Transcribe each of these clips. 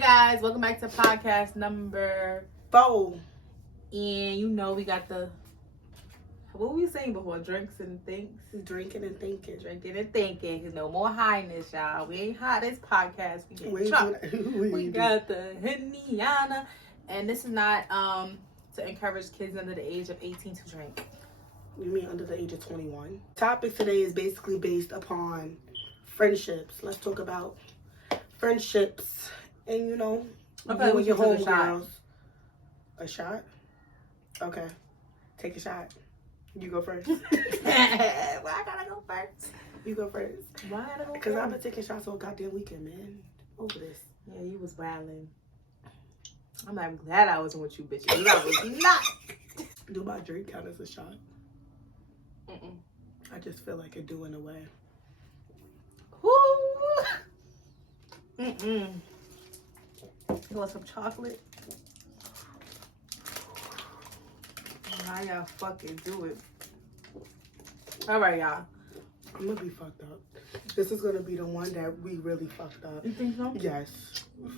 guys, welcome back to podcast number 4. And you know we got the, what were we saying before? Drinks and things? Drinking and thinking. Drinking and thinking. No more highness, y'all. We ain't high this podcast. We get drunk. We got the Henniana. And this is not to encourage kids under the age of 18 to drink. You mean under the age of 21? Topic today is basically based upon friendships. Let's talk about friendships and, you know, Okay, you and your home homegirls. A shot? Okay. Take a shot. You go first. Why I gotta go first? You go first. Why I gotta go first? Because I've been taking shots all goddamn weekend, man. Over this. Yeah, you was wildin'. I'm not glad I wasn't with you, bitch. I was not. Do my drink count as a shot? Mm-mm. I just feel like it do in a way. Woo! Mm-mm. You want some chocolate? Now y'all fucking do it. All right, y'all. I'm gonna be fucked up. This is gonna be the one that we really fucked up. You think so? Yes.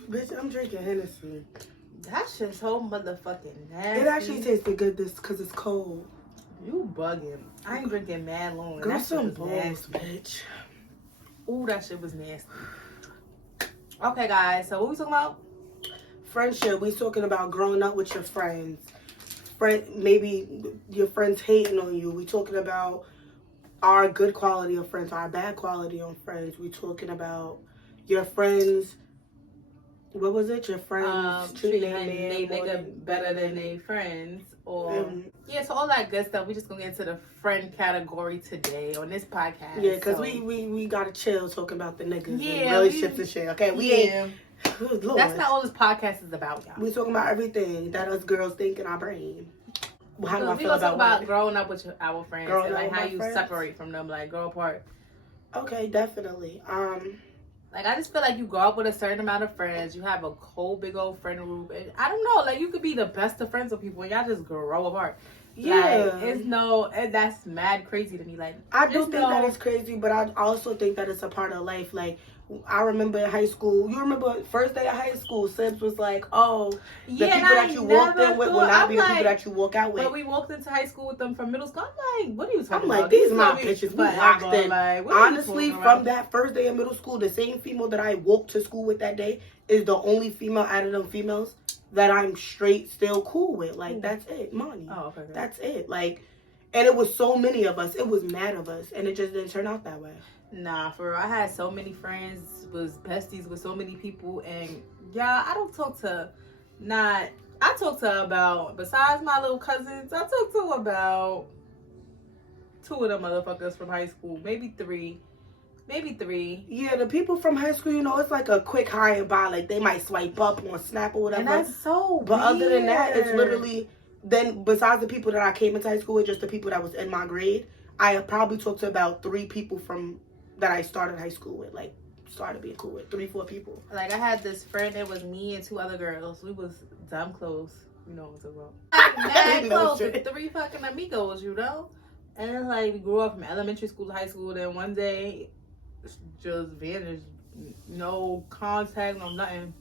Bitch, I'm drinking Hennessy. That shit's so motherfucking nasty. It actually tasted good because it's cold. You bugging. I ain't drinking mad long. Girl, That some shit was balls, nasty. bitch. Ooh, that shit was nasty. Okay, guys. So what we talking about? Friendship. We talking about growing up with your friends. Maybe your friends hating on you. We talking about our good quality of friends, our bad quality of friends. We talking about your friends. What was it? Your friends Treating they nigga better than they friends, or yeah, so all that good stuff. We just gonna get into the friend category today on this podcast. Yeah, because we gotta chill talking about the niggas and relationships and shit. Okay, we ain't. Lord. That's not all this podcast is about, y'all. We talking about everything that us girls think in our brain. How do I feel about growing up with our friends and like how you friends? separate from them, like grow apart? Okay, definitely. Like, I just feel like you grow up with a certain amount of friends. You have a whole big old friend group. And I don't know, like, you could be the best of friends with people and y'all just grow apart. Yeah. Like, that's mad crazy to me. Like, I do think that is crazy, but I also think that it's a part of life. Like, I remember in high school, you remember first day of high school, Sibs was like, oh, the people that you walked in with will not be the people that you walk out with. But we walked into high school with them from middle school. I'm like, what are you talking about? I'm like, these are my bitches. We locked in. Like, honestly, from that first day of middle school, the same female that I walked to school with that day is the only female out of them females that I'm straight still cool with. Like, that's it. Money. Oh, okay. That's it. Like, and it was so many of us. It was mad of us. And it just didn't turn out that way. Nah, for real. I had so many friends, was besties with so many people, and yeah, I don't talk to I talk to about, besides my little cousins, I talk to about 2 of them motherfuckers from high school, maybe three. Yeah, the people from high school, you know, it's like a quick hi and bye. Like, they might swipe up on Snap or whatever. And that's so But weird. other than that, it's literally, then besides the people that I came into high school with, just the people that was in my grade, I have probably talked to about 3 people that I started high school with, like, started being cool with 3-4 people. Like, I had this friend, it was me and 2 other girls. We was dumb close, you know what I'm talking about. Mad close with 3 fucking amigos, you know? And it's like, we grew up from elementary school to high school, then one day, just vanished. No contact, no nothing.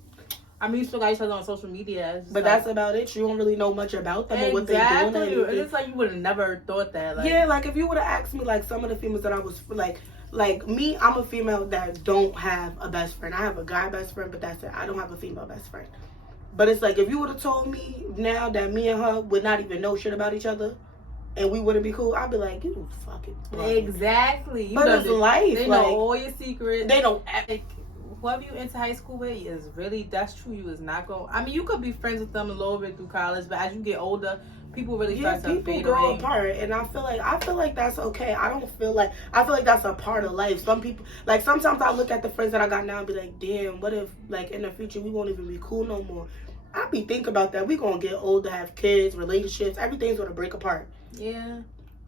I mean, we still got each other on social media. But that's about it. You don't really know much about them or what they're doing. And it's like you would have never thought that. Like, yeah, like, if you would have asked me, like, some of the females that I was, like me, I'm a female that don't have a best friend. I have a guy best friend, but that's it. I don't have a female best friend. But it's like, if you would have told me now that me and her would not even know shit about each other and we wouldn't be cool, I'd be like, you fucking bugging. Exactly. But it's life. They like, know all your secrets. They know whoever you into high school with is really, that's true. You is not going, I mean, you could be friends with them a little bit through college, but as you get older, people really start to fade grow away. apart, and I feel like that's okay. I feel like that's a part of life. Some people, like, sometimes I look at the friends that I got now and be like, damn, what if, like, in the future we won't even be cool no more? I be thinking about that. We gonna get older, have kids, relationships, everything's gonna break apart. Yeah.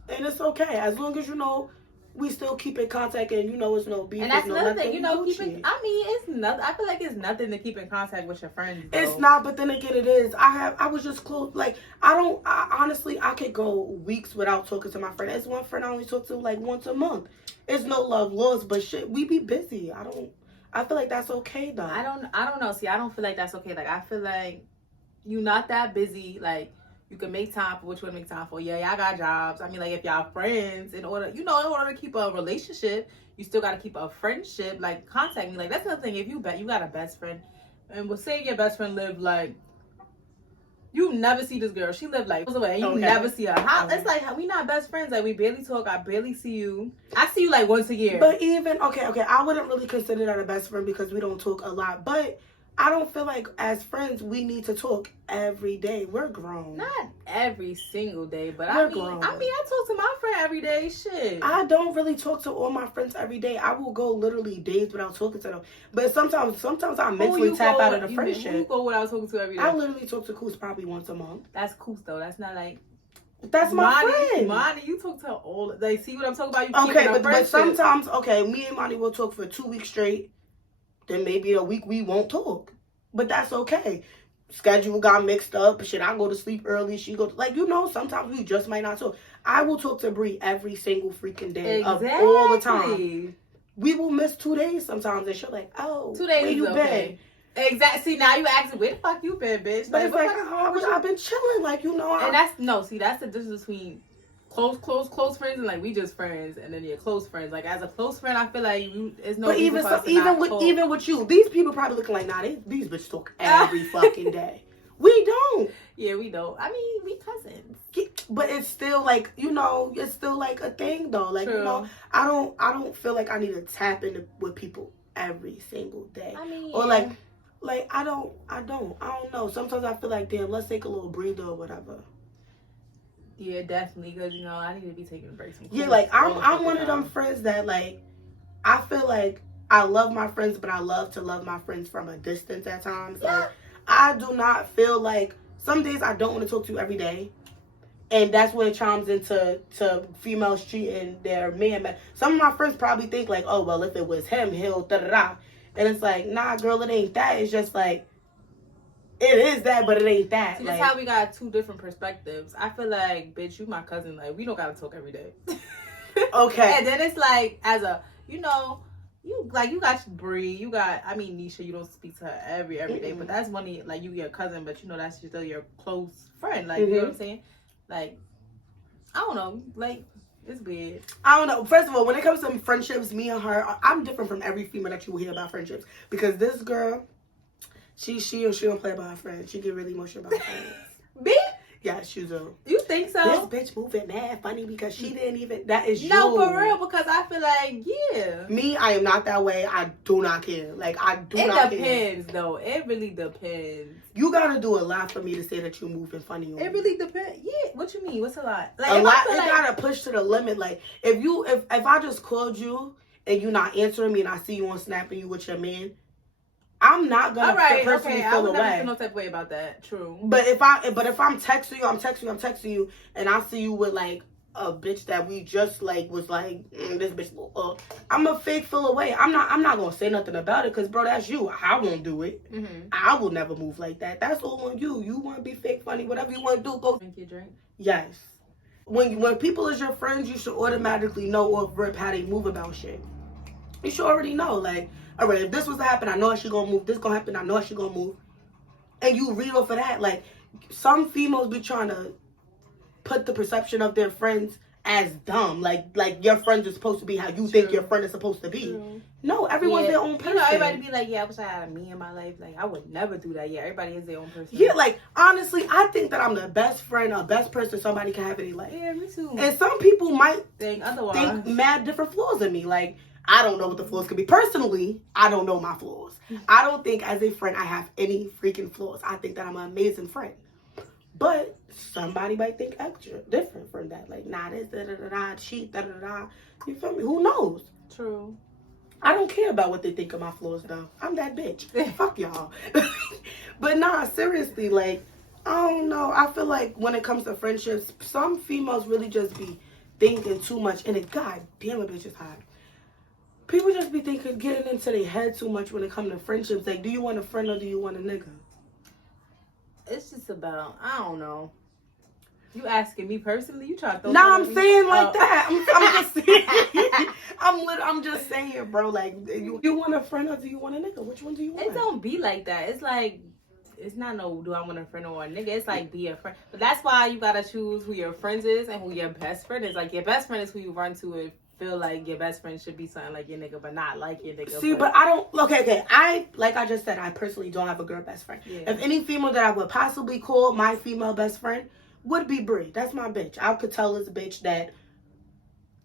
And it's okay, as long as, you know, we still keep in contact and, you know, it's no beef. And that's no another thing, you know, Gucci. it's nothing. I feel like it's nothing to keep in contact with your friends, though. It's not, but then again, it is. I was just close. Like, honestly, I could go weeks without talking to my friend. There's one friend I only talk to, like, once a month. It's no love lost, but shit, we be busy. I feel like that's okay though. I don't know. See, I don't feel like that's okay. Like I feel like you're not that busy. Like you can make time for what you want to make time for. Yeah, y'all got jobs. I mean, like if y'all friends, in order to keep a relationship, you still got to keep a friendship. Like contact me. Like that's another thing. If you got a best friend, and we'll say your best friend live like. You never see this girl. She lived like away. You never see her. How? It's like we not best friends. Like we barely talk. I barely see you. I see you like once a year. But even okay. I wouldn't really consider that a best friend because we don't talk a lot. But I don't feel like as friends we need to talk every day. We're grown. Not every single day, but We're grown. I talk to my friend every day. Shit. I don't really talk to all my friends every day. I will go literally days without talking to them. But sometimes I mentally tap out of the friendship. Who you go without talking to every day? I literally talk to Coos probably once a month. That's Coos though. That's not like. That's my friend. Monty, you talk to all. Like, see what I'm talking about? You okay, but sometimes me and Monty will talk for 2 weeks straight. Then maybe a week we won't talk. But that's okay. Schedule got mixed up. Shit, I go to sleep early. She go sometimes we just might not talk. I will talk to Bree every single freaking day of all the time. We will miss 2 days sometimes, and she'll like, 2 days. Where you been? Exactly. See, now you asking where the fuck you been, bitch? But it's like I've been chilling, like And that's the difference between close friends and like we just friends, and then your close friends. Like as a close friend, I feel like it's no. But even with you, these people probably looking like these bitches talk every fucking day. We don't. Yeah, we don't. I mean, we cousins. But it's still like it's still like a thing though. Like True. I don't feel like I need to tap into with people every single day. I mean, or like I don't know. Sometimes I feel like damn, let's take a little breather or whatever. Yeah, definitely, because I need to be taking a break. Yeah, like I'm one of them friends that like I feel like I love my friends, but I love to love my friends from a distance at times. Yeah. Like I do not feel like some days I don't want to talk to you every day. And that's when it chimes into females treating their man. Some of my friends probably think like, oh well, if it was him, he'll da-da-da. And it's like, nah, girl, it ain't that. It's just like it is that, but it ain't that. See, that's how we got two different perspectives. I feel like, bitch, you my cousin. Like, we don't gotta talk every day. Okay. And then it's like, as a, you got Bree, you got, Nisha, you don't speak to her every day, but that's one of, like, you your cousin, but that's still your close friend. Like, you know what I'm saying? Like, I don't know. Like, it's weird. I don't know. First of all, when it comes to friendships, me and her, I'm different from every female that you will hear about friendships. Because this girl, she don't play about her friends. She get really emotional about her friends. Me? Yeah, she do. You think so? This bitch moving mad funny because she didn't even. That is no, for real. Because I feel like me, I am not that way. I do not care. Like I do not care. It depends, though. It really depends. You gotta do a lot for me to say that you're moving funny. It really depends. Yeah. What you mean? What's a lot? Like a lot. It gotta push to the limit. Like if I just called you and you not answering me and I see you on Snap and you with your man. I'm not gonna personally feel I would away. never feel no type of way about that. True. But if I'm texting you, and I see you with like a bitch that we just like was like this bitch. I'm a fake feel away. I'm not gonna say nothing about it because bro, that's you. I won't do it. Mm-hmm. I will never move like that. That's all on you. You want to be fake funny, whatever you want to do. Go drink your drink. Yes. When people is your friends, you should automatically know off rip how they move about shit. You should already know like. All right, if this was to happen, I know she gonna move. This gonna happen, I know she gonna move. And you read off of that. Like, some females be trying to put the perception of their friends as dumb. Like your friends are supposed to be how you think your friend is supposed to be. True. No, everyone's their own person. Everybody be like, yeah, I wish I had a me in my life. Like, I would never do that. Yeah, everybody is their own person. Yeah, like, honestly, I think that I'm the best friend or best person somebody can have in their life. Yeah, me too. And some people might think otherwise. Think mad different flaws in me. Like, I don't know what the flaws could be. Personally, I don't know my flaws. I don't think as a friend I have any freaking flaws. I think that I'm an amazing friend. But somebody might think extra different from that. Like, nah, this da-da-da-da, cheat, da-da-da-da. You feel me? Who knows? True. I don't care about what they think of my flaws, though. I'm that bitch. Fuck y'all. But nah, seriously, like, I don't know. I feel like when it comes to friendships, some females really just be thinking too much. And god damn, a bitch is hot. People just be getting into their head too much when it comes to friendships. Like, do you want a friend or do you want a nigga? It's just about, I don't know. You asking me personally? You trying to throw I'm saying like that. I'm just saying. I'm just saying, bro. Like, you want a friend or do you want a nigga? Which one do you want? It don't be like that. It's like, it's not no, do I want a friend or a nigga? It's like, be a friend. But that's why you gotta choose who your friends is and who your best friend is. Like, your best friend is who you run to and feel like your best friend should be something like your nigga, but not like your nigga. See, but I don't. Okay. Like I just said, I personally don't have a girl best friend. Yeah. If any female that I would possibly call my female best friend would be Brie. That's my bitch. I could tell this bitch that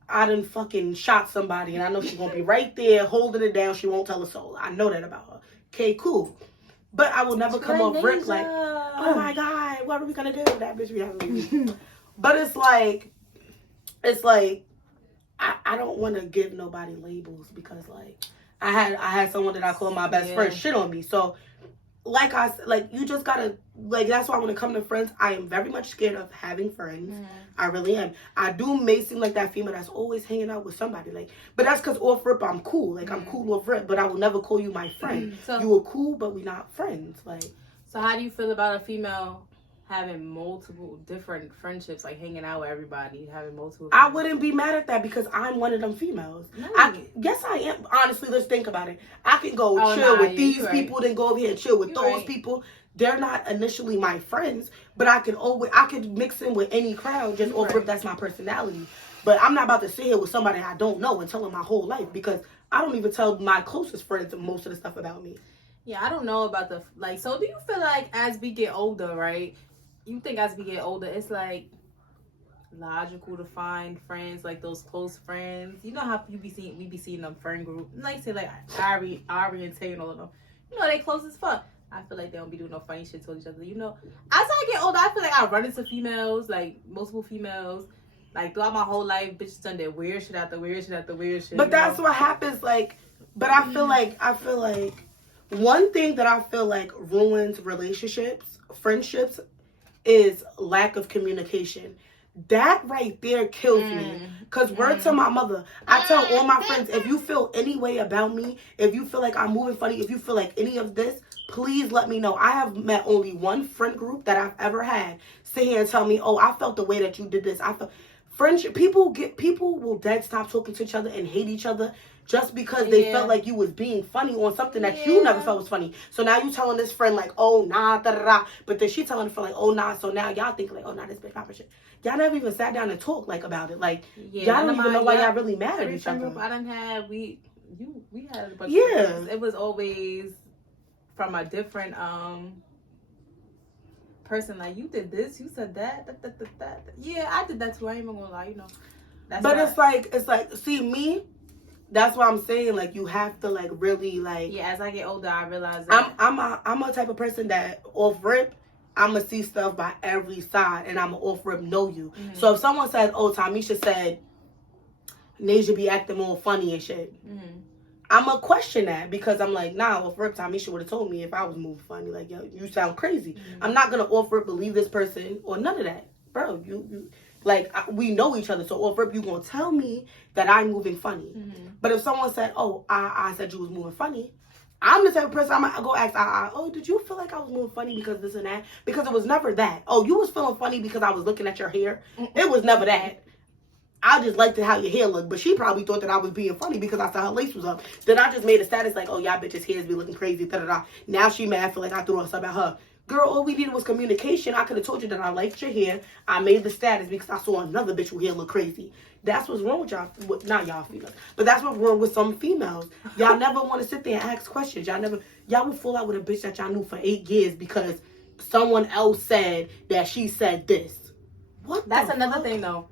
I done fucking shot somebody and I know she's gonna be right there holding it down. She won't tell a soul. I know that about her. Okay, cool. But I will never come off rip like, oh my God, what are we gonna do? That bitch be having But it's like I don't want to give nobody labels because like I had someone that I call my best friend shit on me. So like I said, like you just gotta like that's why when it comes to friends, I am very much scared of having friends. I really am. I may seem like that female that's always hanging out with somebody, like, but that's because off rip I'm cool. Like I'm cool off rip, but I will never call you my friend. So, you were cool, but we not friends. Like, so how do you feel about a female having multiple different friendships, like hanging out with everybody, having multiple friends? I wouldn't be mad at that because I'm one of them females. No. Yes, I am. Honestly, let's think about it. I can go chill with these people, then go over here and chill with those people. They're not initially my friends, but I could mix in with any crowd just over if that's my personality. But I'm not about to sit here with somebody I don't know and tell them my whole life because I don't even tell my closest friends most of the stuff about me. Yeah, I don't know about the, like, so do you feel like as we get older, right? You think as we get older, it's like logical to find friends, like those close friends. You know how we be seeing them friend group, like say like Ari and Tay and all of them. You know they close as fuck. I feel like they don't be doing no funny shit to each other. You know, as I get older, I feel like I run into females, like multiple females, like throughout my whole life. Bitches done that weird shit after weird shit after weird shit. But that's what happens. Like, but I feel like one thing that I feel like ruins relationships, friendships, is lack of communication. That right there kills me. Because word to my mother, I tell all my friends, if you feel any way about me, if you feel like I'm moving funny, if you feel like any of this, please let me know. I have met only one friend group that I've ever had sit here and tell me, oh, I felt the way that you did this. I felt friendship. People will dead stop talking to each other and hate each other just because they felt like you was being funny on something that you never felt was funny. So now you telling this friend like, oh nah, da da da. But then she telling the friend like, oh nah. So now y'all think like, oh nah, this bitch poppin' shit. Y'all never even sat down and talked like about it. Like y'all don't even know why y'all really mad at each other. I done had we had a bunch of friends. It was always from a different person. Like you did this, you said that. Yeah, I did that too. I ain't even gonna lie, you know. But it's like see me. That's why I'm saying like you have to like really like. Yeah, as I get older, I realize that I'm a type of person that off rip, I'm gonna see stuff by every side, and I'm off rip know you. So if someone says, "Oh, Tamisha said Nasia be acting all funny and shit," I'm gonna question that because I'm like, nah, off rip, Tamisha would have told me if I was moving funny. Like, yo, you sound crazy. I'm not gonna off rip believe this person or none of that, bro. You like we know each other, so off rip, you gonna tell me that I'm moving funny. But if someone said, "Oh, I said you was moving funny," I'm the type of person I'm gonna go ask, "Oh, did you feel like I was moving funny because this and that?" Because it was never that. Oh, you was feeling funny because I was looking at your hair. It was never that. I just liked how your hair looked, but she probably thought that I was being funny because I saw her lace was up. Then I just made a status like, "Oh, y'all bitches' hairs be looking crazy." Da da da. Now she mad, feel like I threw something at her. Girl, all we needed was communication. I could have told you that I liked your hair. I made the status because I saw another bitch with hair look crazy. That's what's wrong with y'all. Not y'all females, but that's what's wrong with some females. Y'all never want to sit there and ask questions. Y'all will fall out with a bitch that y'all knew for 8 years because someone else said that she said this. What? That's another thing though.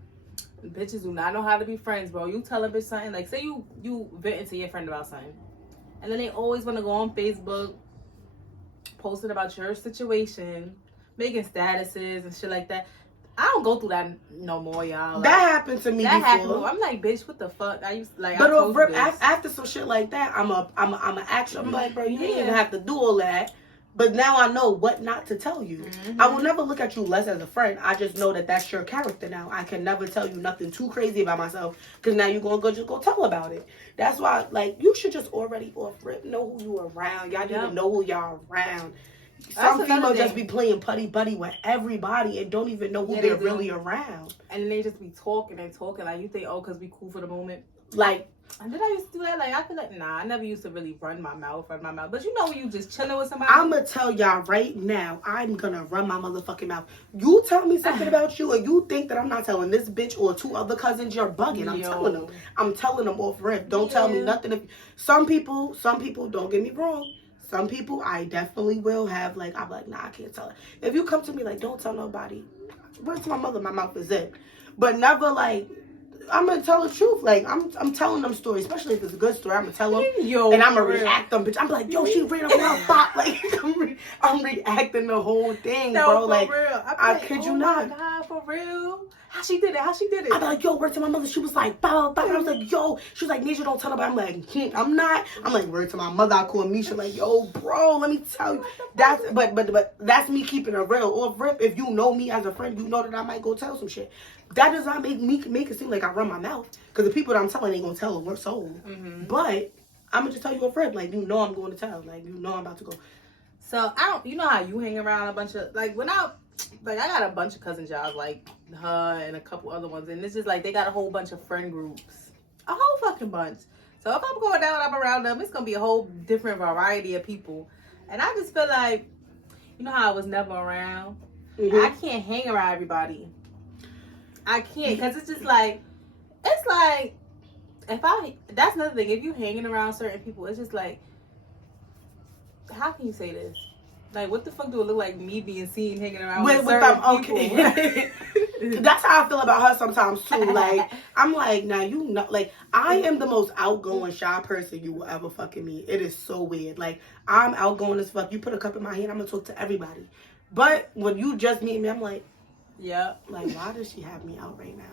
Bitches do not know how to be friends, bro. You tell a bitch something, like say you vent to your friend about something, and then they always want to go on Facebook, posting about your situation, making statuses and shit like that. I don't go through that no more, y'all. Like, that happened to me before. Happened. I'm like, bitch, what the fuck? I used like. But after some shit like that, I'm actually I'm like, bro, you didn't even have to do all that. But now I know what not to tell you. I will never look at you less as a friend. I just know that that's your character now. I can never tell you nothing too crazy about myself because now you're going to just go tell about it. That's why, like, you should just already off rip know who you around. Y'all need to know who y'all around. some females just be playing putty buddy with everybody and don't even know who they're really around. And then they just be talking and talking. Like, you think, oh, because we cool for the moment. Like, and did I used to do that? Like, I feel like, nah, I never used to really run my mouth. But you know when you just chilling with somebody? I'm going to tell y'all right now, I'm going to run my motherfucking mouth. You tell me something about you, or you think that I'm not telling this bitch or 2 other cousins, you're bugging. I'm telling them. I'm telling them off rip. Don't tell me nothing. Some people, don't get me wrong. Some people, I definitely will have, like, I'm like, nah, I can't tell her. If you come to me, like, don't tell nobody. Where's my mother? My mouth is it. But never, like, I'm going to tell the truth. Like, I'm telling them stories, especially if it's a good story. I'm going to tell them, and I'm going to react them, bitch. I'm like, yo, she ran up my spot. Like, I'm reacting the whole thing, bro. Like, real. I kid you not. Oh, my God, for real? How she did it? I'm like, yo, word to my mother. She was like, bow, bow. I was like, yo. She was like, Nisha, don't tell nobody. I'm like, I'm not. I'm like, word to my mother. I call Misha, like, yo, bro, let me tell you. That's, but that's me keeping it real. Off rip, if you know me as a friend, you know that I might go tell some shit. That does not make it seem like I run my mouth. Because the people that I'm telling ain't going to tell a soul. Mm-hmm. But I'm going to just tell you a friend. Like, you know I'm going to tell. Like, you know I'm about to go. So, you know how you hang around a bunch of, like, I got a bunch of cousin jobs, like her and a couple other ones. And it's just like, they got a whole bunch of friend groups. A whole fucking bunch. So if I'm going down, I'm around them, it's going to be a whole different variety of people. And I just feel like, you know how I was never around? Mm-hmm. I can't hang around everybody. I can't, because it's like, that's another thing. If you hanging around certain people, it's just like, how can you say this? Like, what the fuck do it look like me being seen hanging around with certain people? Okay. That's how I feel about her sometimes too. Like, I'm like, now you know, like, I am the most outgoing, shy person you will ever fucking meet. It is so weird. Like, I'm outgoing as fuck. You put a cup in my hand, I'm gonna talk to everybody. But when you just meet me, I'm like, yeah, like, why does she have me out right now?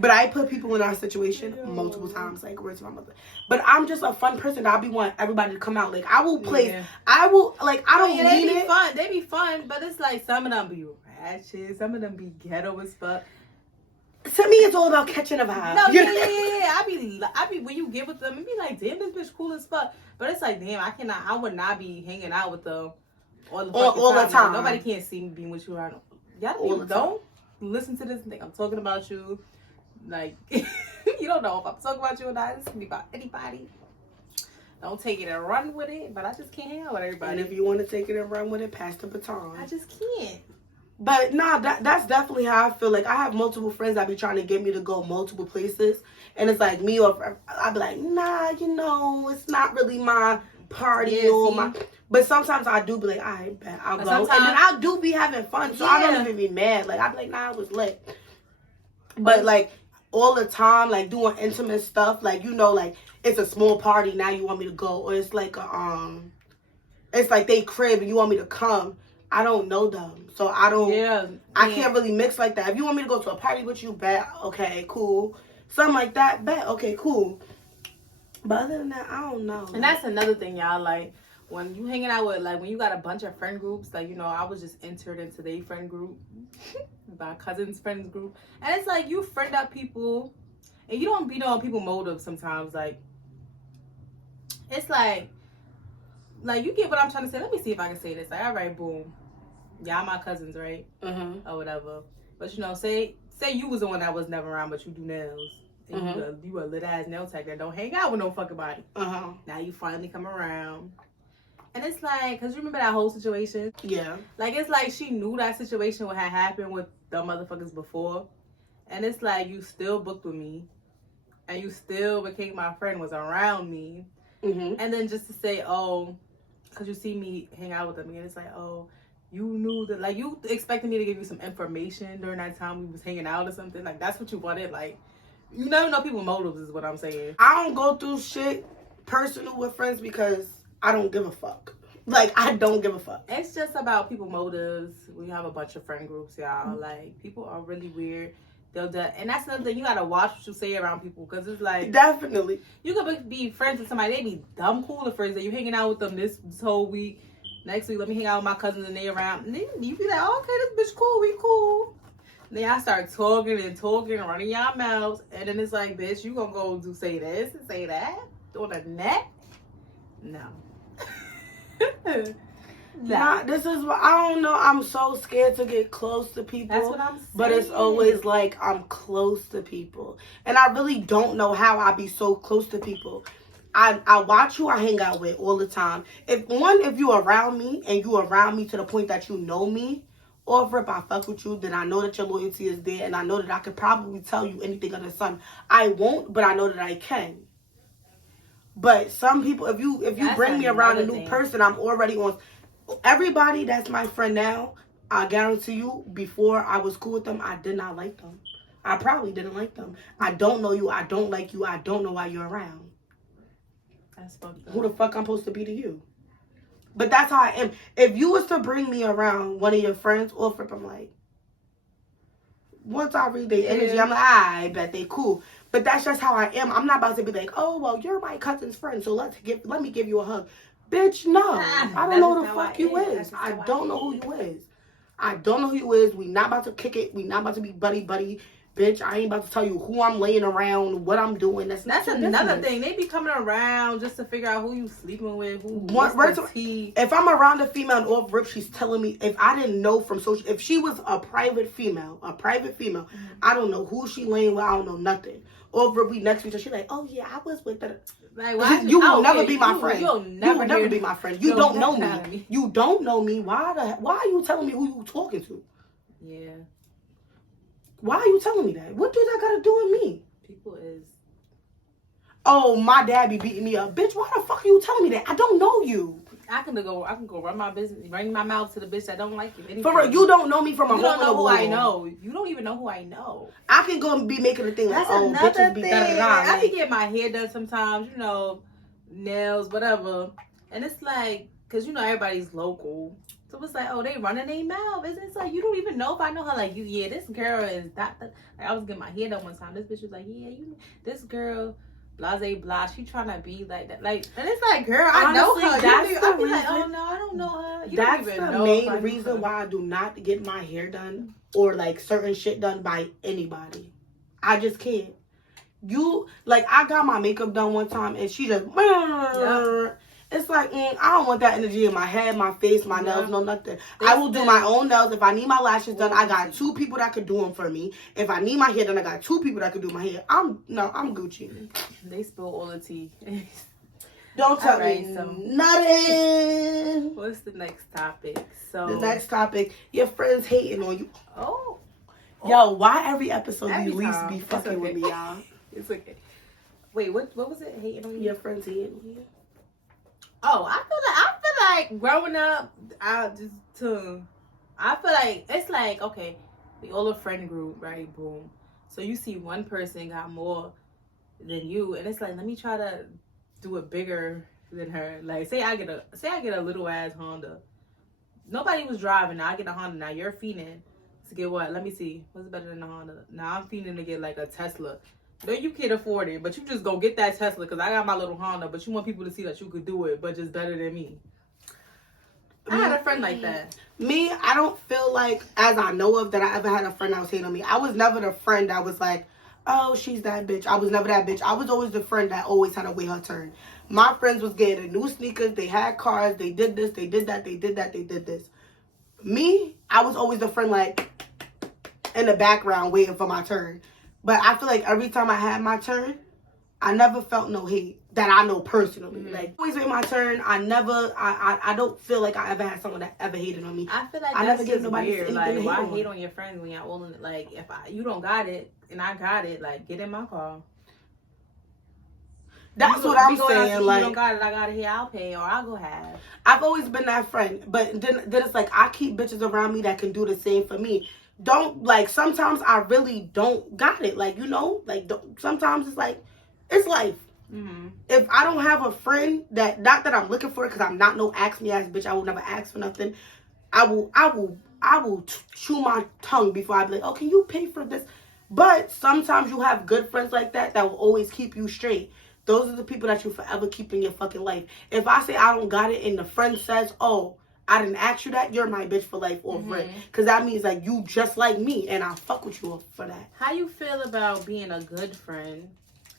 But I put people in our situation multiple times, like, where's my mother? But I'm just a fun person. I'll be wanting everybody to come out. Like, I will play. Yeah. I don't mean it. Fun. They be fun, but it's like some of them be ratchet. Some of them be ghetto as fuck. To me, it's all about catching a vibe. No, yeah. I be when you get with them, it be like, damn, this bitch cool as fuck. But it's like, damn, I would not be hanging out with them all the time. Like, nobody can't see me being with you around. Y'all don't listen to this and think I'm talking about you. Like, you don't know if I'm talking about you or not. This can be about anybody. Don't take it and run with it, but I just can't hang out with everybody. And if you want to take it and run with it, pass the baton. I just can't. But nah, that's definitely how I feel. Like, I have multiple friends that be trying to get me to go multiple places, and it's like me or I'll be like, nah, it's not really my party or my. But sometimes I do be like, I bet I'll go, and then I do be having fun, so I don't even be mad. Like, I be like, nah, it was lit. But like, all the time, like, doing intimate stuff, like, like, it's a small party, now you want me to go, or it's like it's like they crib and you want me to come. I don't know them, so I don't. I can't really mix like that. If you want me to go to a party with you, bet, okay, cool. Something like that, bet, okay, cool. But other than that, I don't know. And that's another thing, y'all. Like, when you hanging out with, like, when you got a bunch of friend groups, like, I was just entered into their friend group, my cousin's friends group, and it's like, you friend up people, and you don't be knowing people motives sometimes. Like, it's like you get what I'm trying to say. Let me see if I can say this. Like, all right, boom, y'all my cousins, right? Mm-hmm. Or whatever. But say you was the one that was never around, but you do nails. And you a lit ass nail tech that don't hang out with no fucking body. Now you finally come around. And it's like, because you remember that whole situation? Yeah. Like, it's like she knew that situation had happened with the motherfuckers before. And it's like, you still booked with me. And you still became my friend, was around me. Mm-hmm. And then just to say, oh, because you see me hang out with them again, it's like, oh, you knew that, like, you expected me to give you some information during that time we was hanging out or something. Like, that's what you wanted. Like, you never know people's motives is what I'm saying. I don't go through shit personal with friends because I don't give a fuck. Like, I don't give a fuck. It's just about people motives. We have a bunch of friend groups, y'all. Mm-hmm. Like, people are really weird. And that's another thing. You gotta watch what you say around people, because it's like, definitely, you could be friends with somebody. They be dumb cool at first. That you hanging out with them this whole week. Next week, let me hang out with my cousins and they around. And then you be like, oh, okay, this bitch cool. We cool. And then I start talking and running y'all mouths, and then it's like, bitch, you gonna go say this and say that on the net? No. Nah, this is what I don't know. I'm so scared to get close to people. That's what I'm saying. But it's always like I'm close to people. And I really don't know how I be so close to people. I watch who I hang out with all the time. If you around me and you around me to the point that you know me, or if I fuck with you, then I know that your loyalty is there, and I know that I could probably tell you anything under the sun. I won't, but I know that I can. But some people, if you bring me around a new person, I'm already on. Everybody that's my friend now, I guarantee you, before I was cool with them, I did not like them. I probably didn't like them. I don't know you. I don't like you. I don't know why you're around. That's fucked up. Who the fuck I'm supposed to be to you? But that's how I am. If you was to bring me around one of your friends or friend, I'm like, once I read their energy, I'm like, I bet they cool. But that's just how I am. I'm not about to be like, oh, well, you're my cousin's friend, so let me give you a hug. Bitch, no. I don't know who the fuck you is. I don't know who you is. I don't know who you is. We not about to kick it. We not about to be buddy. Bitch, I ain't about to tell you who I'm laying around, what I'm doing. That's another thing. They be coming around just to figure out who you sleeping with, if I'm around a female and off rip, she's telling me, if I didn't know from social, if she was a private female, I don't know who she laying with, I don't know nothing. Off rip, we next to each other, she like, oh yeah, I was with her. Like, why you will never be my friend. You will never be my friend. You don't know me. You don't know me. Why are you telling me who you talking to? Yeah. Why are you telling me that? What do that got to do with me? People is... Oh, my dad be beating me up. Bitch, why the fuck are you telling me that? I don't know you. I can go run my business, bring my mouth to the bitch that don't like you. Anything. For real, you don't know me from a hole in the wall. You don't know who I know. You don't even know who I know. I can go and be making a thing like, oh, bitches be da-da-da. I can get my hair done sometimes, you know, nails, whatever. And it's like, because, you know, everybody's local. So it's like, oh, they running their mouth. It's like, you don't even know if I know her. Like, yeah, this girl is that. Like, I was getting my hair done one time. This bitch was like, yeah, this girl, blase blah, she trying to be like that. Like, and it's like, girl, I know her. I be like, oh, no, I don't know her. That's the main reason why I do not get my hair done or, like, certain shit done by anybody. I just can't. I got my makeup done one time, and she just... Yep. It's like, I don't want that energy in my head, my face, my nails, no nothing. I will do my own nails. If I need my lashes done, I got 2 people that could do them for me. If I need my hair done, I got 2 people that could do my hair. I'm Gucci. They spill all the tea. Don't tell me nothing. What's the next topic? So the next topic, your friends hating on you. Oh. Yo, why every episode you at least be fucking with me, y'all? It's okay. Wait, what was it? Hating on you? Your friends hating on you. Oh, I feel like growing up, I feel like it's like, okay, we all a friend group, right? Boom. So you see one person got more than you, and it's like, let me try to do it bigger than her. Like, say I get a little ass Honda. Nobody was driving. Now I get a Honda. Now you're feeding to get what? Let me see. What's better than a Honda? Now I'm feeding to get like a Tesla. No, you can't afford it, but you just go get that Tesla because I got my little Honda, but you want people to see that you could do it, but just better than me. I had a friend like that. Me, I don't feel like, as I know of, that I ever had a friend that was hating on me. I was never the friend that was like, oh, she's that bitch. I was never that bitch. I was always the friend that always had to wait her turn. My friends was getting new sneakers. They had cars. They did this. They did that. They did that. They did this. Me, I was always the friend like in the background waiting for my turn. But I feel like every time I had my turn, I never felt no hate that I know personally. Mm-hmm. Like, always wait my turn. I don't feel like I ever had someone that ever hated on me. I feel like that's never get nobody weird. Like, why hate on your friends when y'all all in it? Like, if you don't got it and I got it, like, get in my car. That's what I'm saying. Like, you don't got it, I got it here, I'll pay, or I'll go have. I've always been that friend. But then it's like, I keep bitches around me that can do the same for me. Don't, like, sometimes I really don't got it. Like, you know, like, sometimes it's like, it's life. Mm-hmm. If I don't have a friend that, not that I'm looking for it, because I'm not no ask me ass bitch, I will never ask for nothing. I will chew my tongue before I be like, oh, can you pay for this? But sometimes you have good friends like that will always keep you straight. Those are the people that you forever keep in your fucking life. If I say I don't got it and the friend says, oh, I didn't ask you that, you're my bitch for life or friend. Because that means, like, you just like me, and I'll fuck with you for that. How you feel about being a good friend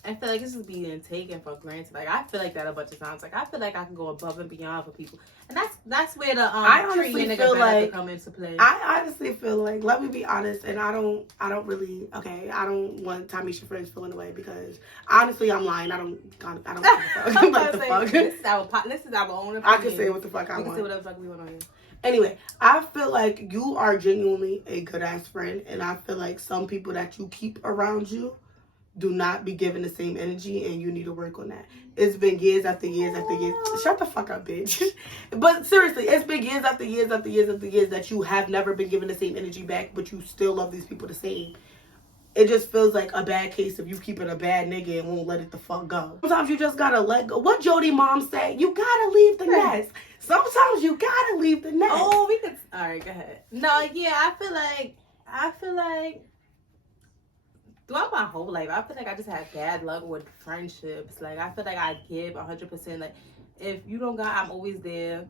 I feel like it's just being taken for granted. Like, I feel like that a bunch of times. Like, I feel like I can go above and beyond for people, and that's where the I honestly feel like come into play. I honestly feel like, let me be honest, and I don't really, okay, I don't want Tamisha friends feeling away, because honestly I'm lying. I don't give a fuck. What the fuck? This is our own opinion. I can say what the fuck I want. We can say whatever the fuck we want on here. Anyway, I feel like you are genuinely a good ass friend, and I feel like some people that you keep around you do not be given the same energy, and you need to work on that. It's been years after years after years. Shut the fuck up, bitch. But seriously, it's been years after years after years after years that you have never been given the same energy back, but you still love these people the same. It just feels like a bad case of you keeping a bad nigga and won't let it the fuck go. Sometimes you just gotta let go. What Jody mom said, you gotta leave the nest. Sometimes you gotta leave the nest. Oh, we could. All right, go ahead. No, yeah, I feel like throughout my whole life, I feel like I just had bad luck with friendships. Like, I feel like I give 100%. Like, if you don't got, I'm always there.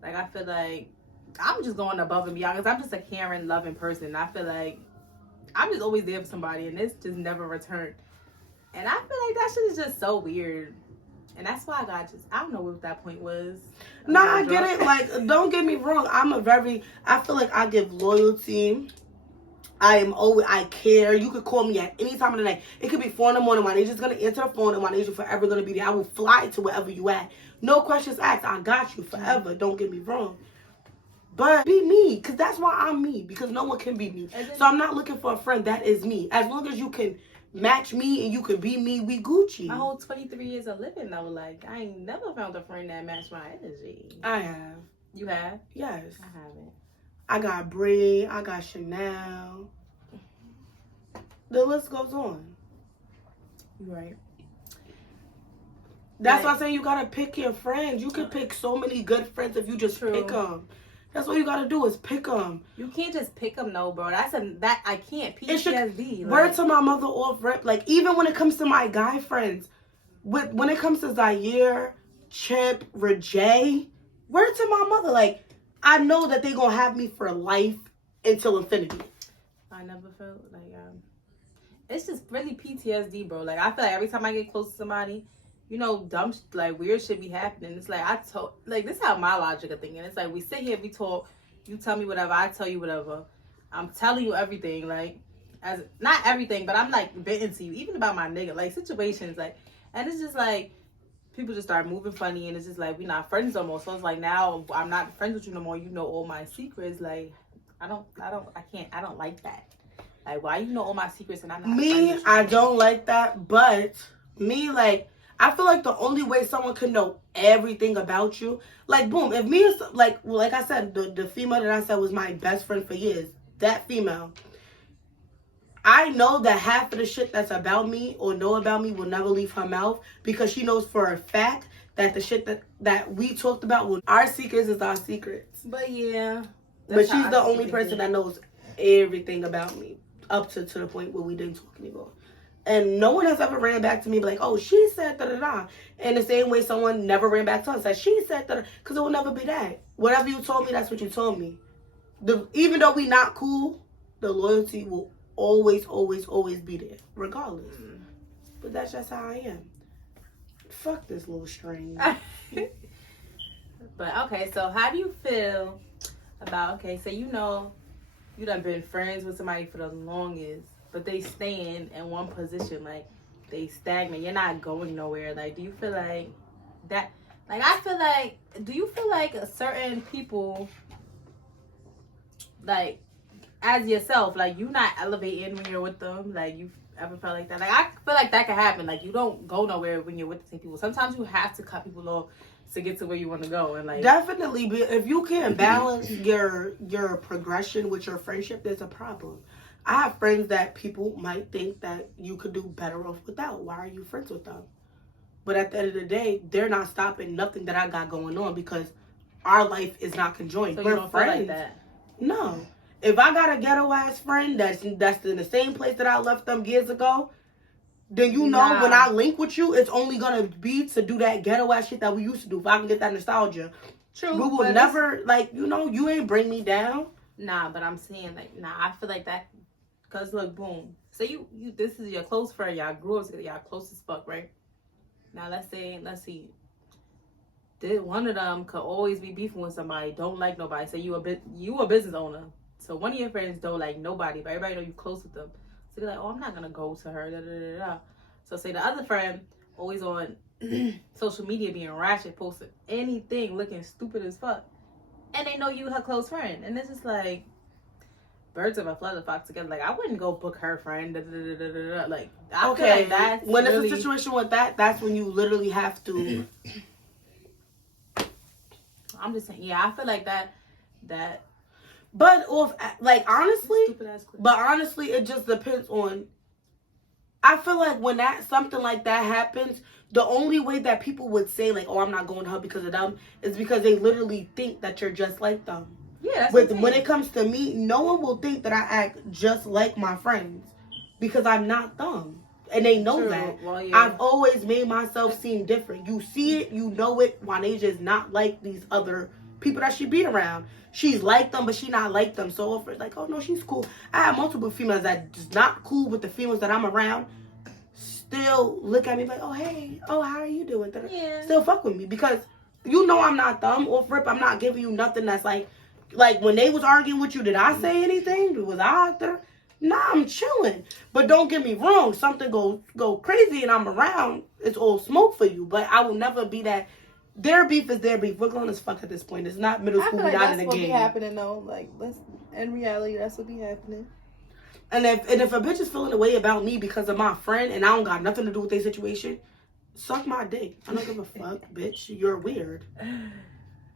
Like, I feel like I'm just going above and beyond, because I'm just a caring, loving person. I feel like I'm just always there for somebody, and this just never returned. And I feel like that shit is just so weird. And that's why I don't know what that point was. No, I get it. Like, don't get me wrong. I feel like I give loyalty. I care. You could call me at any time of the night. It could be 4 a.m. My agent's going to answer the phone, and my agent forever going to be there. I will fly to wherever you at. No questions asked. I got you forever. Don't get me wrong. But be me, because that's why I'm me, because no one can be me. So I'm not looking for a friend that is me. As long as you can match me and you can be me, we Gucci. My whole 23 years of living, though, like, I ain't never found a friend that matched my energy. I have. You have? Yes. I haven't. I got Brie, I got Chanel. The list goes on. You're right. That's why I'm saying you gotta pick your friends. You can pick so many good friends if you just pick them. That's all you gotta do is pick them. You can't just pick them, no, bro. I can't. PTSD. Word to my mother off rip. Like, even when it comes to my guy friends, when it comes to Zaire, Chip, Rajay, word to my mother. Like, I know that they gonna have me for life until infinity. I never felt like it's just really PTSD, bro. Like, I feel like every time I get close to somebody, you know, dumb, like, weird shit be happening. It's like, this is how my logic of thinking. It's like, we sit here, we talk, you tell me whatever, I tell you whatever. I'm telling you everything, like, not everything, but I'm, like, venting to you, even about my nigga, like, situations, like, and it's just, like, people just start moving funny, and it's just, like, we not friends no more. So it's like, now I'm not friends with you no more. You know all my secrets. Like, I don't like that. Like, why you know all my secrets and I'm not friends with you? I don't like that, but me, like, I feel like the only way someone can know everything about you, like, boom, if me, like I said, the female that I said was my best friend for years, that female, I know that half of the shit that's about me or know about me will never leave her mouth, because she knows for a fact that the shit that we talked about, our secrets is our secrets. But yeah. But she's the only person that knows everything about me, up to the point where we didn't talk anymore. And no one has ever ran back to me like, oh, she said da-da-da. In the same way someone never ran back to us, like, she said da-da, because it will never be that. Whatever you told me, that's what you told me. Even though we not cool, the loyalty will always, always, always be there, regardless. But that's just how I am. Fuck this little string. But, okay, so how do you feel about, so you know, you done been friends with somebody for the longest, but they staying in one position, like, they stagnant, you're not going nowhere. Like, do you feel like that, like, do you feel like certain people, like, as yourself, like, you not elevating when you're with them? Like, you ever felt like that? Like, I feel like that could happen. Like, you don't go nowhere when you're with the same people. Sometimes you have to cut people off to get to where you want to go. And, like, definitely, but if you can't balance your progression with your friendship, there's a problem. I have friends that people might think that you could do better off without. Why are you friends with them? But at the end of the day, they're not stopping nothing that I got going on, because our life is not conjoined. So we're you don't friends. feel like that? No. If I got a ghetto ass friend that's in the same place that I left them years ago, then you know when I link with you, it's only gonna be to do that ghetto ass shit that we used to do. If I can get that nostalgia. True. We will never, like, you know, you ain't bring me down. Nah, but I'm saying, like, I feel like that, because look, boom, So you this is your close friend. Y'all grew up together. Y'all close as fuck, right? Now let's see. Did one of them could always be beefing with somebody, don't like nobody. Say you a business owner. So one of your friends don't like nobody, but everybody know you close with them. So they're like, oh, I'm not gonna go to her. Da, da, da, da. So say the other friend always on social media being ratchet, posting anything, looking stupid as fuck, and they know you her close friend, and it's just like birds of a feather flock together. Like I wouldn't go book her friend. Da, da, da, da, da, da. Like I feel like that's when really... it's a situation with that, that's when you literally have to. I'm just saying, yeah, I feel like that. But honestly, it just depends on. I feel like when something like that happens, the only way that people would say like, "Oh, I'm not going to her because of them," is because they literally think that you're just like them. Yeah. When it comes to me, no one will think that I act just like my friends because I'm not them. And they know that. Well, yeah. I've always made myself seem different. You see it, you know it. Juanasia is not like these other people that she be around. She's like them, but she not like them. So if it's like, oh no, she's cool. I have multiple females that is not cool with the females that I'm around. Still look at me like, oh hey, oh how are you doing? Yeah. Still fuck with me because you know I'm not them. Off rip, I'm not giving you nothing that's like when they was arguing with you. Did I say anything? Was I out there? Nah, I'm chilling. But don't get me wrong. Something go crazy and I'm around. It's all smoke for you. But I will never be that. Their beef is their beef. We're grown as fuck at this point. It's not middle school. I feel like not in that's the what game. be happening though. Like in reality, that's what be happening. And if a bitch is feeling a way about me because of my friend and I don't got nothing to do with their situation, suck my dick. I don't give a fuck, bitch. You're weird.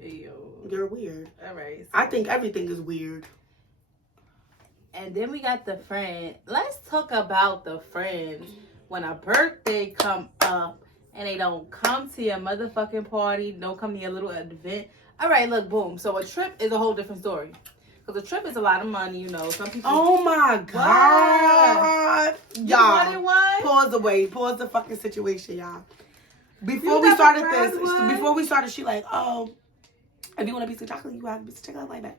Yo. You're weird. All right. So. I think everything is weird. And then we got the friend. Let's talk about the friends when a birthday come up and they don't come to your motherfucking party, don't come to your little event. All right, look, boom. So a trip is a whole different story. Because a trip is a lot of money, you know. Some people. Oh my God. Y'all. You wanted one? Pause the fucking situation, y'all. Before we started, she like, oh, if you want a piece of chocolate, you have a piece of chocolate like that.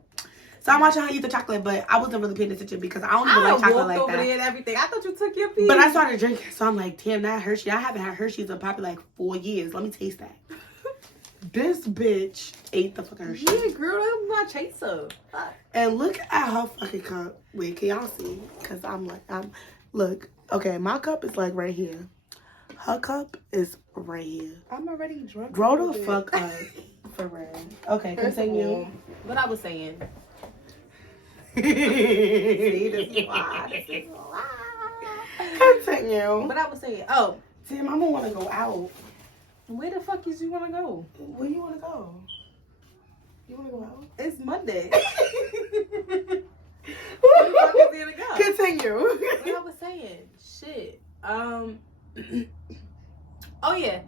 So I'm watching her eat the chocolate, but I wasn't really paying attention because I don't even like chocolate like that. And everything. I thought you took your piece. But I started drinking, so I'm like, damn, that Hershey. I haven't had Hershey's in probably like 4 years. Let me taste that. This bitch ate the fucking Hershey. Yeah, girl, I'm not chaser. And look at her fucking cup. Wait, can y'all see? Because look. Okay, my cup is like right here. Her cup is right here. I'm already drunk. Grow the fuck up. For real. Okay, continue. What I was saying. See, this is why. Continue. What I was saying. Oh. Damn, I'm gonna want to go out. Where the fuck is you want to go? Where you want to go? You want to go out? It's Monday. Where the fuck is he gonna go? Continue. What I was saying. Shit. Oh yeah.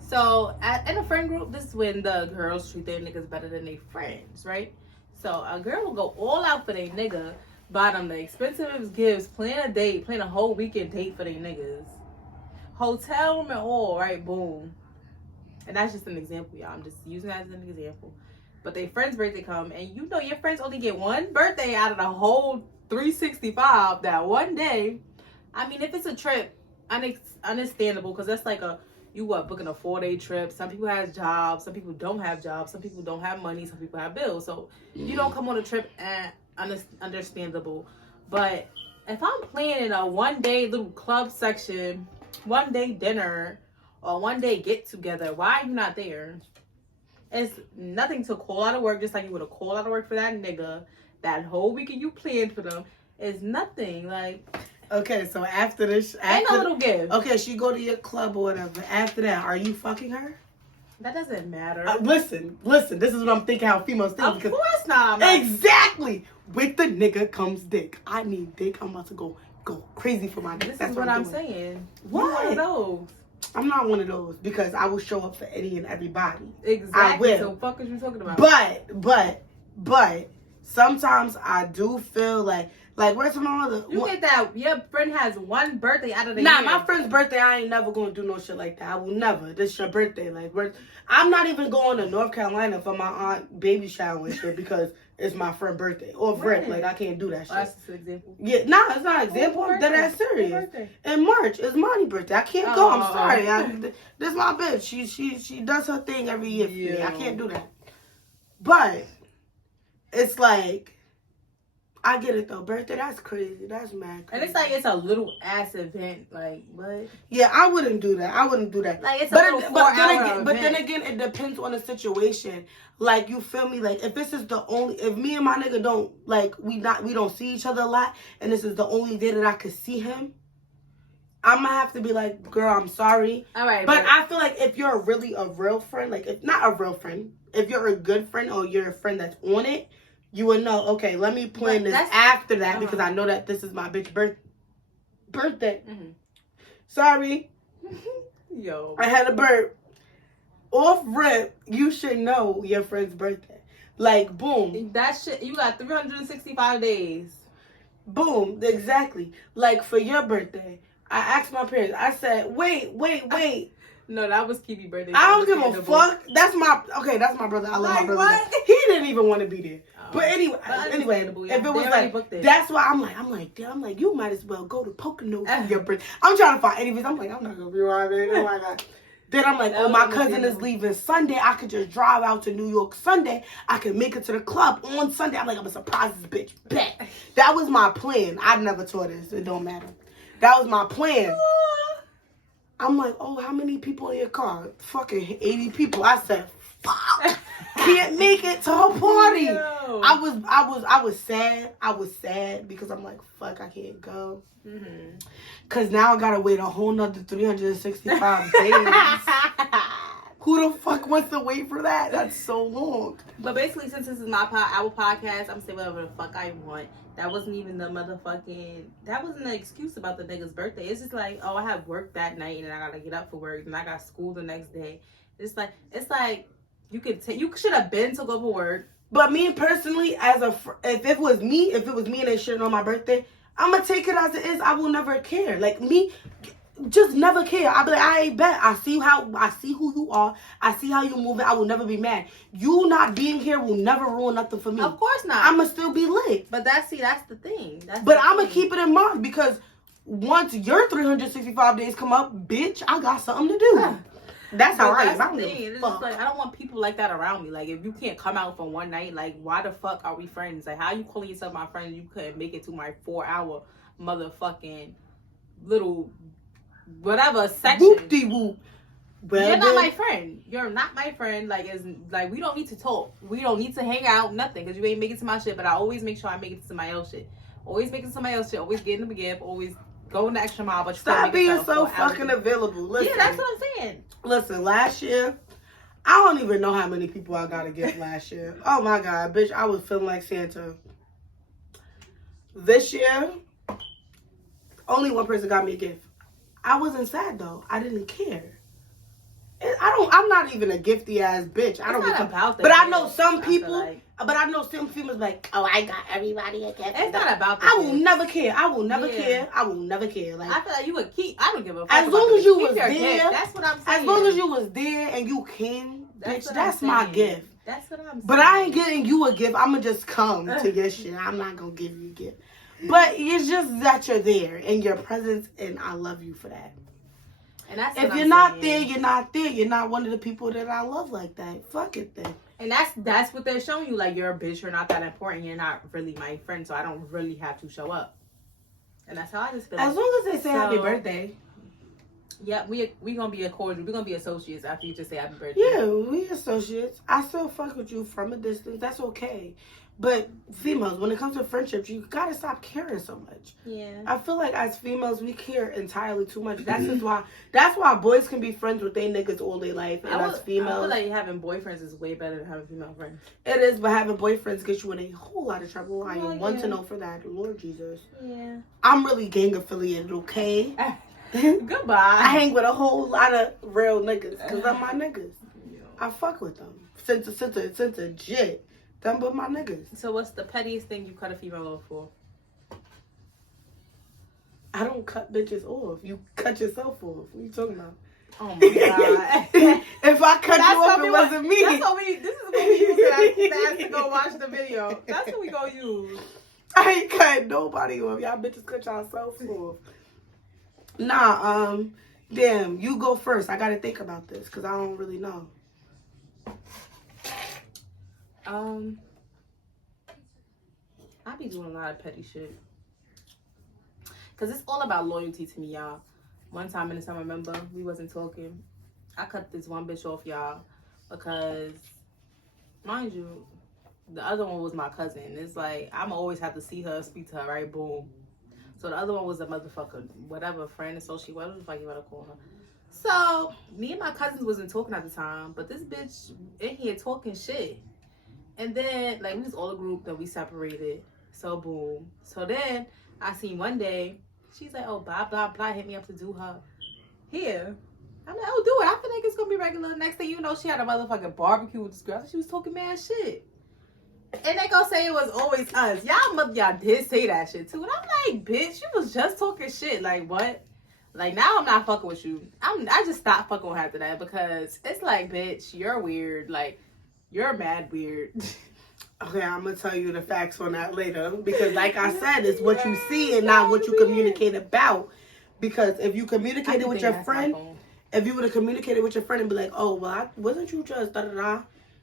So in a friend group, this is when the girls treat their niggas better than their friends, right? So a girl will go all out for their nigga, buy them the expensive gifts, plan a date, plan a whole weekend date for their niggas. Hotel room and all, right? Boom. And that's just an example, y'all. I'm just using that as an example. But their friend's birthday come, and you know your friends only get one birthday out of the whole 365 that one day. I mean, if it's a trip, understandable, because that's like booking a 4-day trip. Some people have jobs, some people don't have jobs, some people don't have money, some people have bills. So you don't come on a trip, and understandable. But if I'm planning a 1-day little club section, 1-day dinner, or 1-day get together, why are you not there? It's nothing to call out of work, just like you would have called out of work for that nigga. That whole weekend you planned for them is nothing. Like, okay, so after this, ain't no little gift. Okay, she go to your club or whatever. After that, are you fucking her? That doesn't matter. Listen. This is what I'm thinking. How females think. Of course not. Exactly. With the nigga comes dick. I need dick. I'm about to go crazy for my dick. This is what I'm saying. What? You're one of those. I'm not one of those because I will show up for any and everybody. Exactly. I will. So fuck is you talking about? But sometimes I do feel like Like, where's my mother? You get that your friend has one birthday out of the year. year. My friend's birthday, I ain't never gonna do no shit like that. I will never. This is your birthday. Like, I'm not even going to North Carolina for my aunt baby shower and shit because it's my friend's birthday. Or Rick, like, I can't do that shit. Oh, that's just an example. Yeah, it's not an example. That's serious. In March, it's Monty's birthday. I can't go. I'm sorry. This is my bitch. She does her thing every year for me. I can't do that. But it's like, I get it though. Birthday, that's crazy. That's mad crazy. And it's like it's a little ass event. Like, what? Yeah, I wouldn't do that. Like, it's a little 4-hour event. But then again, it depends on the situation. Like, you feel me? Like, if this is the only, if me and my nigga don't, like, we don't see each other a lot, and this is the only day that I could see him, I'm gonna have to be like, girl, I'm sorry. All right. But I feel like if you're really a real friend, like, if not a real friend, if you're a good friend or you're a friend that's on it, you would know, okay, let me plan this after that because I know that this is my bitch birthday. Mm-hmm. Sorry. Yo. I had a burp. Off rip, you should know your friend's birthday. Like, boom. That shit, you got 365 days. Boom, exactly. Like, for your birthday, I asked my parents, I said, wait. No, that was Kiwi's birthday. I don't give a fuck. That's my brother. I love my brother. What? He didn't even want to be there. But anyway, if it was like, that's why I'm like, you might as well go to Pocono for your birthday. I'm trying to find anyways. I'm like, I'm not gonna be right there. Oh my God. Then I'm like, oh, my cousin is leaving Sunday. I could just drive out to New York Sunday. I could make it to the club on Sunday. I'm like, I'm gonna surprise this bitch. Bet. That was my plan. I never taught this. It don't matter. That was my plan. I'm like, oh, how many people in your car? Fucking 80 people. I said, fuck. Can't make it to her party. No. I was sad. I was sad because I'm like, fuck, I can't go. Mm-hmm. Cause now I gotta wait a whole nother 365 days. Who the fuck wants to wait for that? That's so long. But basically, since this is our podcast, I'm saying whatever the fuck I want. That wasn't even the motherfucking. That wasn't the excuse about the nigga's birthday. It's just like, oh, I have work that night and I gotta get up for work and I got school the next day. It's like you should have been to go to work. But me personally, if it was me and they shouldn't on my birthday, I'm gonna take it as it is. I will never care. Like me, just never care. I'll be like, I ain't bet. I see who you are. I see how you moving. I will never be mad. You not being here will never ruin nothing for me. Of course not. I'ma still be lit. But that's the thing. But I'ma keep it in mind because once your 365 days come up, bitch, I got something to do. That's how I am. That's the thing. It's just like, I don't want people like that around me. Like, if you can't come out for one night, like, why the fuck are we friends? Like, how you calling yourself my friend? You couldn't make it to my 4-hour motherfucking little whatever section. Whoop-de-whoop. Well, you're not my friend. You're not my friend. Like, it's like, we don't need to talk. We don't need to hang out. Nothing. Because you ain't make it to my shit. But I always make sure I make it to somebody else shit. Always make it to somebody else shit. Always getting the gift. Always going the extra mile. But stop being so fucking available. Listen, yeah, that's what I'm saying. Listen, last year, I don't even know how many people I got a gift last year. Oh my God, bitch, I was feeling like Santa. This year, only one person got me a gift. I wasn't sad though. I didn't care. I'm not even a gifty ass bitch. I don't not about that. But I know some people. But I know some females like, oh, I got everybody a gift. It's not about that. I will never care. I will never care. I will never care. Like, I feel like you would keep. I don't give a fuck. As long as you was there. That's what I'm saying. As long as you was there and you came, bitch, that's my gift. That's what I'm saying. But I ain't getting you a gift. I'ma just come to your shit. I'm not gonna give you a gift. But it's just that you're there and your presence, and I love you for that. And that's if you're not there, you're not there. You're not one of the people that I love like that. Fuck it then. And that's what they're showing you. Like, you're a bitch. You're not that important. You're not really my friend. So I don't really have to show up. And that's how I just feel. As long as they say happy birthday. Yeah, we gonna be a cordial. We're gonna be associates after you just say happy birthday. Yeah, we associates. I still fuck with you from a distance. That's okay. But females, when it comes to friendships, you gotta stop caring so much. Yeah. I feel like as females, we care entirely too much. That's why boys can be friends with their niggas all their life. And as females, I feel like having boyfriends is way better than having female friends. It is, but having boyfriends gets you in a whole lot of trouble. I am one to know for that. Lord Jesus. Yeah. I'm really gang affiliated, okay? Goodbye. I hang with a whole lot of real niggas because I'm my niggas. I fuck with them. Since a jit. Them but my niggas. So what's the pettiest thing you cut a female off for? I don't cut bitches off. You cut yourself off. What are you talking about? Oh my god. If I cut you off, it wasn't me. That's what this is what we use to go watch the video. That's what we gonna use. I ain't cutting nobody off. Y'all bitches cut yourself off. Nah, damn, you go first. I gotta think about this because I don't really know. I be doing a lot of petty shit. Cause it's all about loyalty to me, y'all. One time in the summer, remember, we wasn't talking. I cut this one bitch off, y'all, because, mind you, the other one was my cousin. It's like, I'm always have to see her, speak to her, right? Boom. So the other one was a motherfucker, whatever, friend, associate, whatever the fuck you want to call her. So, me and my cousins wasn't talking at the time, but this bitch in here talking shit. And then, like, we was all a group, then we separated. So, boom. So then, I seen one day, she's like, oh, blah, blah, blah, hit me up to do her hair. I'm like, oh, do it. I feel like it's going to be regular. Next thing you know, she had a motherfucking barbecue with this girl. She was talking mad shit. And they gonna say it was always us. Y'all did say that shit, too. And I'm like, bitch, you was just talking shit. Like, what? Like, now I'm not fucking with you. I just stopped fucking with her after that because it's like, bitch, you're weird. Like, you're mad weird. Okay, I'm gonna tell you the facts on that later because, like I said, it's what you see and not what you communicate about. Because if you communicated with your friend, if you would have communicated with your friend and be like, "Oh, well, wasn't you just da da da,"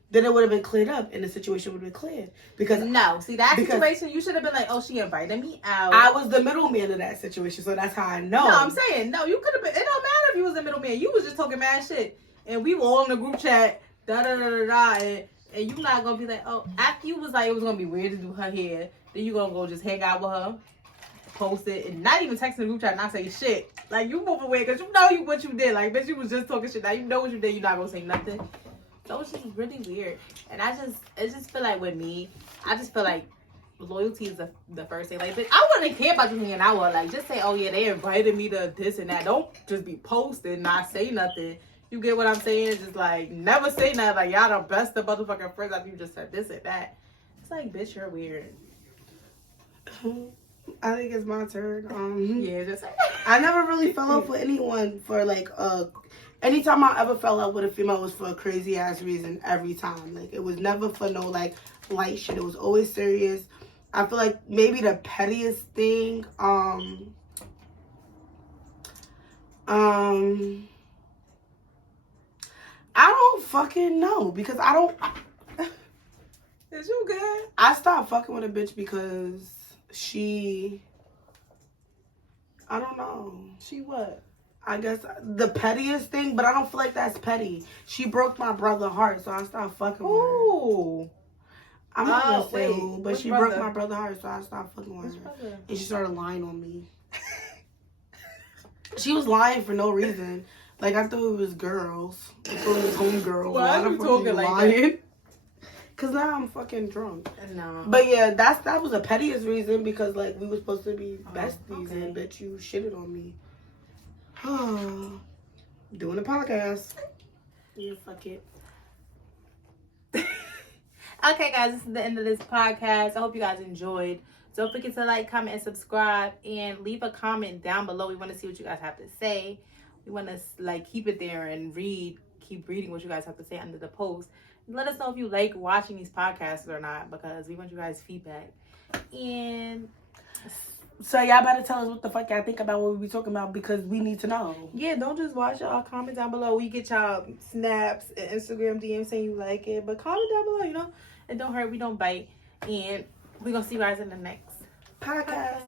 then it would have been cleared up and the situation would have been cleared. Because situation, you should have been like, "Oh, she invited me out." I was the middleman of that situation, so that's how I know. No, I'm saying no. You could have been. It don't matter if you was the middleman. You was just talking mad shit, and we were all in the group chat, da da da da da. And you not gonna be like, oh, after you was like, it was gonna be weird to do her hair, then you gonna go just hang out with her, post it, and not even text the group chat, not say shit. Like, you move away, because you know what you did. Like, bitch, you was just talking shit. Now you know what you did, you're not gonna say nothing. So it's just really weird. And I just feel like with me, I just feel like loyalty is the first thing. Like, bitch, I wouldn't care about you hanging out with. Like, just say, oh yeah, they invited me to this and that. Don't just be posting, not say nothing. You get what I'm saying? Just like, never say nothing. Like, y'all the best of motherfucking friends after you just said this and that. It's like, bitch, you're weird. I think it's my turn. Yeah, just I never really fell off with anyone for like anytime I ever fell out with a female was for a crazy ass reason every time. Like, it was never for no like light shit. It was always serious. I feel like maybe the pettiest thing, I don't fucking know because I don't. Is you good? I stopped fucking with a bitch because I don't know. She what? I guess the pettiest thing, but I don't feel like that's petty. She broke my brother's heart, so I stopped fucking with her. Ooh. I'm not gonna say who, but she brother? broke my brother's heart, so I stopped fucking with her. Brother? And she started lying on me. She was lying for no reason. Like, I thought it was girls. I thought it was homegirls. Why are you talking like that? Cause now I'm fucking drunk. No. But yeah, that was the pettiest reason because like we were supposed to be besties and bitch you shitted on me. Doing a podcast. Yeah, fuck it. Okay, guys, this is the end of this podcast. I hope you guys enjoyed. Don't forget to like, comment, and subscribe, and leave a comment down below. We want to see what you guys have to say. We want to like keep it there and keep reading what you guys have to say under the post. Let us know if you like watching these podcasts or not, because we want you guys' feedback. And so y'all better tell us what the fuck y'all think about what we be talking about, because we need to know. Yeah, don't just watch y'all. Comment down below. We get y'all snaps and Instagram DMs saying you like it, but comment down below, and don't hurt. We don't bite. And we're gonna see you guys in the next podcast.